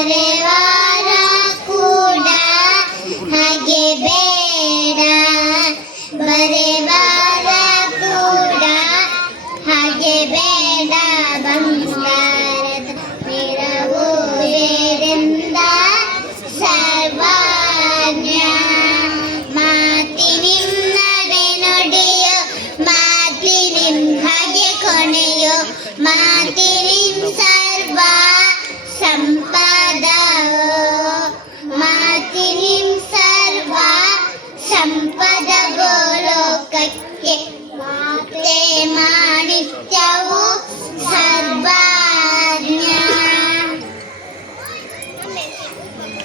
ಬರೆವಾರ ಕೂಡ ಹಾಗೆ ಬೇಡ, ಬರೆವಾರ ಕೂಡ ಹಾಗೆ ಬೇಡ. ಬಂಗಾರದ ನಿರವು ಬೇರೆಂದ ಸರ್ವಜ್ಞ, ಮಾತಿನಿಂ ನಡೆ ನುಡಿಯೋ ಮಾತಿನಿಂ ಹಾಗೆ ಕೊನೆಯೋ, ಮಾತಿನಿಂ ಸರ್ವ ಸಂಪದವೋ, ಮಾತಿನಿಂ ಸರ್ವ ಸಂಪದವೋ ಲೋಕಕ್ಕೆ